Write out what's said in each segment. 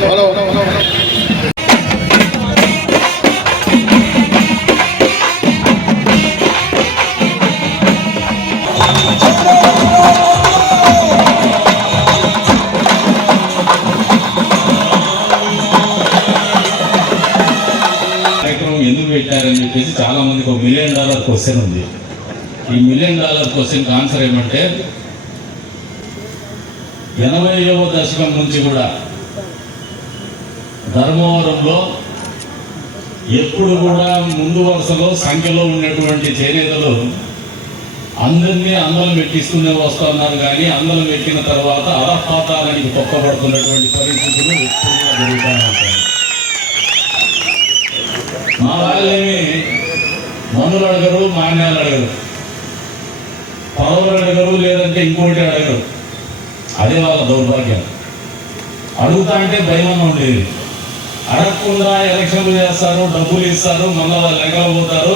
Hello కార్యక్రమం ఎందుకు పెట్టారని చెప్పేసి చాలా మందికి ఒక మిలియన్ డాలర్ క్వశ్చన్ ఉంది. ఈ మిలియన్ డాలర్ క్వశ్చన్కి ఆన్సర్ ఏమంటే ఎనభైవ దశకం నుంచి కూడా ధర్మవరంలో ఎప్పుడు కూడా ముందు వరుసలో సంఖ్యలో ఉన్నటువంటి చేనేతలు అందరినీ అందరం ఎక్కిస్తూనే వస్తున్నారు కానీ అందరం ఎక్కిన తర్వాత అరపాతాలని తొక్కబడుతున్నటువంటి పరిస్థితులు ఎప్పుడు ఉంటాయి. మా వాళ్ళేమి మందులు అడగరు మాన్యాలు అడగరు. పదవులు అడగరు లేదంటే ఇంకోటి అడగరు. అదే వాళ్ళ దౌర్భాగ్యం. అడుగుతా అంటే భయం ఉండేది. అడగకుండా ఎలక్షన్లు చేస్తారు డబ్బులు ఇస్తారు మళ్ళీ లెక్కలు పోతారు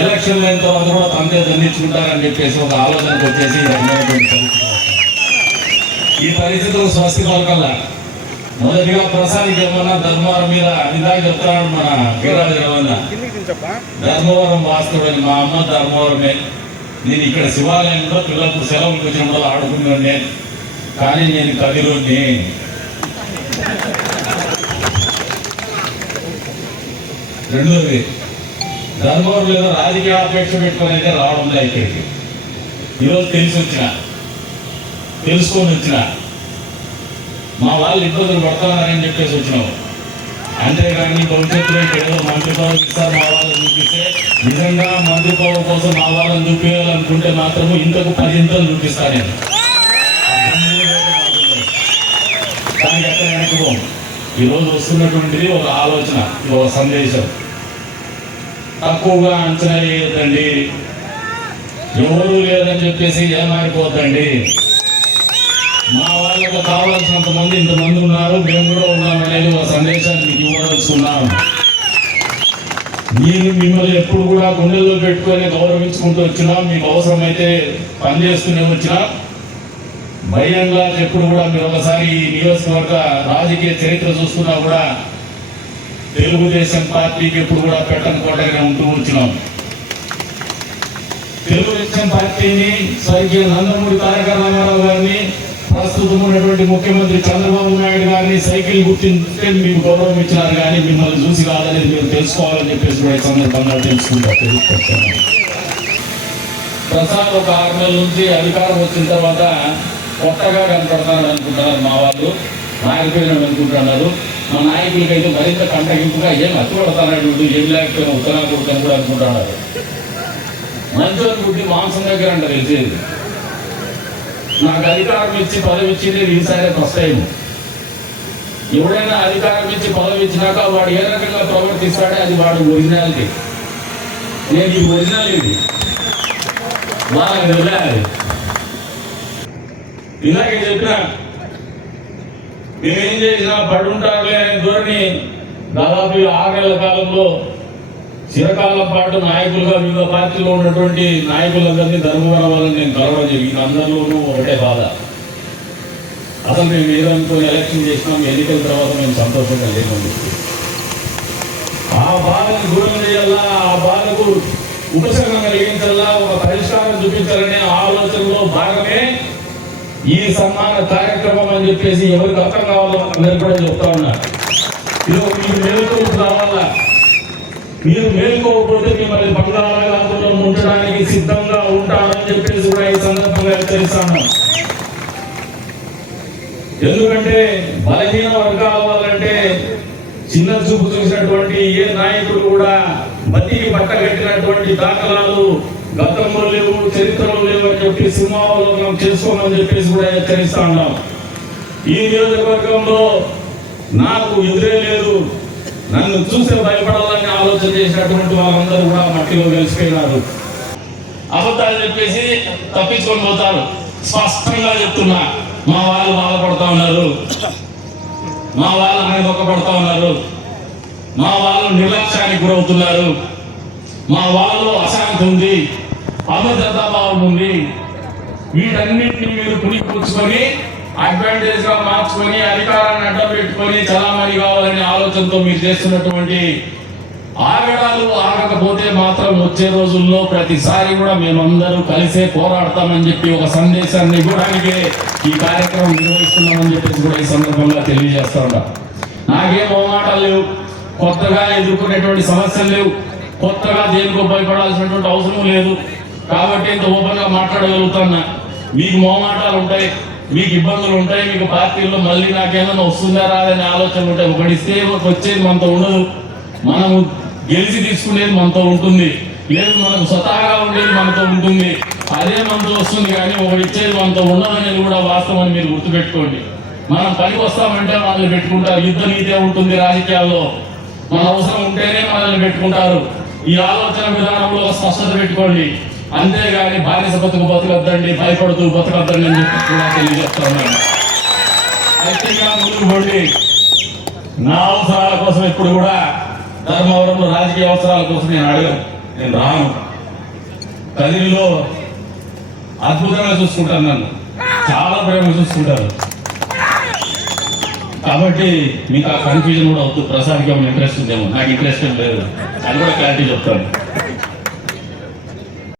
ఎలక్షన్లు అయిన తర్వాత కూడా తంతే దండించుకుంటారని చెప్పేసి ఒక ఆలోచనకు వచ్చేసి ఈ రకమైనటువంటి పరిస్థితులు స్వస్తి పలకల్లా మొదటిగా ప్రసాదికి ఏమన్నా ధర్మవరం మీద ఇందాక చెప్తాడు మన వీరాజు రమణ ధర్మవరం వాస్తవుడని మా అమ్మ ధర్మవరమే. నేను ఇక్కడ శివాలయంలో పిల్లలకు సెలవులకు వచ్చినప్పుడు ఆడుకున్నాను కానీ నేను కదిలోని. రెండోది ధర్మవరం లేదా రాజకీయ అపేక్ష పెట్టుకొని అయితే రావడం లేదు ఇక్కడికి. ఈరోజు తెలిసి వచ్చిన తెలుసుకొని వచ్చిన మా వాళ్ళు ఇబ్బందులు పడుతున్నారని చెప్పేసి వచ్చినావు అంతేకాని భవిష్యత్తులో ఏదో మంత్రి పదవి ఇస్తారు మా వాళ్ళని చూపిస్తే నిజంగా మంత్రి పదవి కోసం మా వాళ్ళని చూపించాలనుకుంటే మాత్రము ఇంతకు పది ఇంతలు చూపిస్తాను నేను. ఈరోజు వస్తున్నటువంటిది ఒక ఆలోచన ఒక సందేశం. తక్కువగా అంచనా వేయద్దండి. ఎవరు లేదని చెప్పేసి ఏమారిపోద్దండి. మా వాళ్ళకు కావాల్సినంత మంది ఇంతమంది ఉన్నారు మేము కూడా ఉన్నాం అనేది ఒక సందేశాన్ని మీకు ఇవ్వదలుచుకున్నాం. మీరు మిమ్మల్ని ఎప్పుడు కూడా గుండెల్లో పెట్టుకొని గౌరవించుకుంటూ వచ్చినా మీకు అవసరమైతే పనిచేస్తూనే వచ్చినా భయంగా ఎప్పుడు కూడా మీరు ఒకసారి ఈ నియోజకవర్గ రాజకీయ చరిత్ర చూస్తున్నా కూడా తెలుగుదేశం పార్టీకి ఎప్పుడు కూడా పెట్టని కోటగానే ఉంటూ వచ్చినాం తెలుగుదేశం పార్టీని స్వర్గీయ నందమూరి తారక రామారావు గారిని ప్రస్తుతం ఉన్నటువంటి ముఖ్యమంత్రి చంద్రబాబు నాయుడు గారిని సైకిల్ గుర్తించే మీకు గౌరవం ఇచ్చినారు కానీ మిమ్మల్ని చూసి కాదనేది మీరు తెలుసుకోవాలని చెప్పేసి కూడా ఈ సందర్భంగా తెలుసుకుంటారు ప్రసాద్ ఒక ఆరు నెలల నుంచి అధికారం వచ్చిన తర్వాత కొత్తగా కనపడతాను అనుకుంటున్నారు మా వాళ్ళు. మారిపోయినాడు అనుకుంటున్నారు. మా నాయకులకైతే మరింత కంటగింపుగా ఏం అత్తుపడతాడు ఏం లేకపోయినా ఉత్తరా కొడుతాను కూడా అనుకుంటున్నారు. మంచోని గుడ్డి మాంసం దగ్గర అంట తెలిసేది. నాకు అధికారం ఇచ్చి పదవి ఇచ్చింది ఈసారి ఫస్ట్ టైం. ఎవడైనా అధికారం ఇచ్చి పదవి ఇచ్చినాక వాడు ఏ రకంగా ప్రవర్తిస్తాడే అది వాడు ఒరిజినాలిటీ. నేను ఈ ఒరిజినాలిటీ. ఇది వాళ్ళకి తెలియాలి. ఇలాగే చెప్పిన మేమేం చేసినా పడుంటారులే అనే ధోరణి దాదాపు ఆరు నెలల కాలంలో చిరకాలం పాటు నాయకులుగా వివిధ పార్టీలో ఉన్నటువంటి నాయకులందరినీ ధర్మవరం వాళ్ళని నేను కలవడం జరిగింది. అందరిలోనూ ఒకటే బాధ. అసలు మేము ఏదనుకుని ఎలక్షన్ చేసినాం ఎన్నికల తర్వాత మేము సంతోషంగా లేమని చెప్పి ఆ బాధను దూరం చేయాలా? ఆ బాధకు ఉపశమనం కలిగించాలా? ఒక పరిష్కారం చూపించాలనే ఈ సన్మాన కార్యక్రమం అని చెప్పేసి ఎవరికి అర్థం కావాలో అందరూ కూడా చెప్తా ఉన్నా ఇది మీరు మీకు కావాలా మీరు మేలుకోకపోతే మిమ్మల్ని బంగాళాఖాతంలో ఉంచడానికి సిద్ధంగా ఉంటారని చెప్పేసి కూడా ఈ సందర్భంగా హెచ్చరిస్తాను. ఎందుకంటే బలహీన వర్గాల వాళ్ళంటే చిన్న చూపు చూసినటువంటి ఏ నాయకుడు కూడా బతికి పట్టగట్టినటువంటి దాఖలాలు గతంలో లేవు చరిత్రలో లేవు అని చెప్పి సింహావలోకనం చేసుకోమని చెప్పేసి కూడా హెచ్చరిస్తా ఉన్నాం. ఈ నియోజకవర్గంలో నాకు ఎదురే లేదు. నన్ను చూసే భయపడాలని ఆలోచన చేసినటువంటి వాళ్ళందరూ కూడా మట్టిలో కలిసిపోయినారు. అబద్ధాలు చెప్పేసి తప్పించుకొని పోతారు. స్పష్టంగా చెప్తున్నా మా వాళ్ళు బాధపడతా ఉన్నారు. మా వాళ్ళు అనగొక్కబడతా ఉన్నారు. మా వాళ్ళు నిర్లక్ష్యానికి గురవుతున్నారు. మా వాళ్ళు అశాంతి ఉంది అభద్రతాభావం ఉంది. వీటన్నింటినీ మీరు పుణిపుచ్చుకొని అడ్వాంటేజ్గా మార్చుకొని అధికారాన్ని అడ్డం పెట్టుకొని కావాలనే ఆలోచనతో మీరు చేస్తున్నటువంటి ఆగడాలు ఆగకపోతే మాత్రం వచ్చే రోజుల్లో ప్రతిసారి కూడా మేమందరూ కలిసే పోరాడతామని చెప్పి ఒక సందేశాన్ని ఇవ్వడానికి ఈ కార్యక్రమం నిర్వహిస్తున్నామని చెప్పేసి కూడా ఈ సందర్భంగా తెలియజేస్తా ఉన్నా. నాకేం మొహమాటాలు లేవు. కొత్తగా ఎదుర్కొనేటువంటి సమస్యలు లేవు. కొత్తగా దేనికో భయపడాల్సినటువంటి అవసరం లేదు. కాబట్టి ఇంత ఓపెన్గా మాట్లాడగలుగుతున్నా. మీకు మోమాటాలు ఉంటాయి మీకు ఇబ్బందులు ఉంటాయి మీకు పార్టీల్లో మళ్ళీ నాకేమైనా వస్తుందా రాదనే ఆలోచనలు ఉంటాయి. ఒకటి ఇస్తే వచ్చేది మనతో ఉండదు. మనము గెలిచి తీసుకునేది మనతో ఉంటుంది. లేదు మనకు స్వతహాగా ఉండేది మనతో ఉంటుంది. అదే మనతో వస్తుంది కానీ ఒకటి ఇచ్చేది మనతో ఉండదనేది కూడా వాస్తవం అని మీరు గుర్తుపెట్టుకోండి. మనం పనికి వస్తామంటే మనల్ని పెట్టుకుంటారు. యుద్ధ నీతే ఉంటుంది రాజకీయాల్లో. మన అవసరం ఉంటేనే మనల్ని పెట్టుకుంటారు. ఈ ఆలోచన విధానంలో స్పష్టత పెట్టుకోండి. అంతేగాని బానిస బతుకు బతకద్దండి భయపడుతూ బతకద్దండి అని చెప్పి కూడా తెలియజేస్తున్నాను అయితే నా అవసరాల కోసం ఇప్పుడు కూడా ధర్మవరంలో రాజకీయ అవసరాల కోసం నేను అడగను నేను రాను. కదిరిలో అద్భుతంగా చూసుకుంటాను నన్ను. చాలా ప్రేమ చూసుకుంటారు కాబట్టి మీకు ఆ కన్ఫ్యూజన్ కూడా అవుతుంది ప్రసాద్కి ఏమైనా ఇంట్రెస్ట్ ఉందేమో. నాకు ఇంట్రెస్ట్ ఏం లేదు. అది కూడా క్లారిటీ చెప్తాను